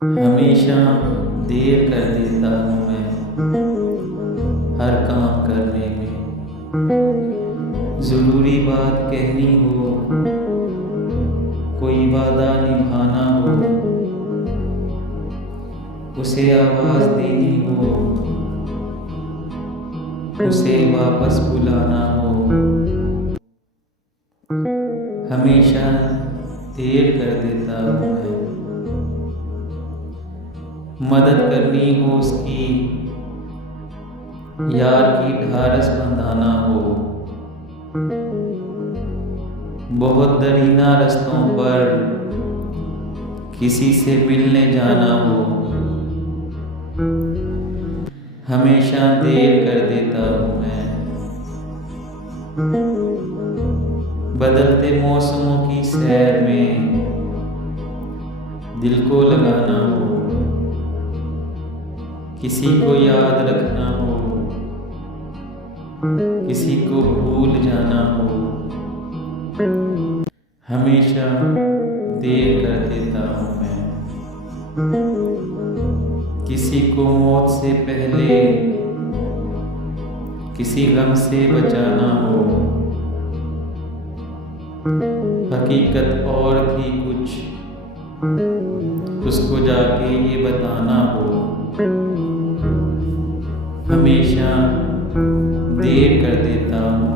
हमेशा देर कर देता हूँ मैं हर काम करने में। ज़रूरी बात कहनी हो, कोई वादा निभाना हो, उसे आवाज़ देनी हो, उसे वापस बुलाना हो, हमेशा देर कर देता हूँ मैं। मदद करनी हो उसकी, यार की ढारस बंधाना हो, बहुत दरीना रास्तों पर किसी से मिलने जाना हो, हमेशा देर कर देता हूँ मैं। बदलते मौसमों की सैर में दिल को लगाना हो, किसी को याद रखना हो, किसी को भूल जाना हो, हमेशा देर कर देता हूँ मैं। किसी को मौत से पहले किसी गम से बचाना हो, हकीकत और थी कुछ, उसको जाके ये बताना हो, हमेशा देर कर देता हूँ।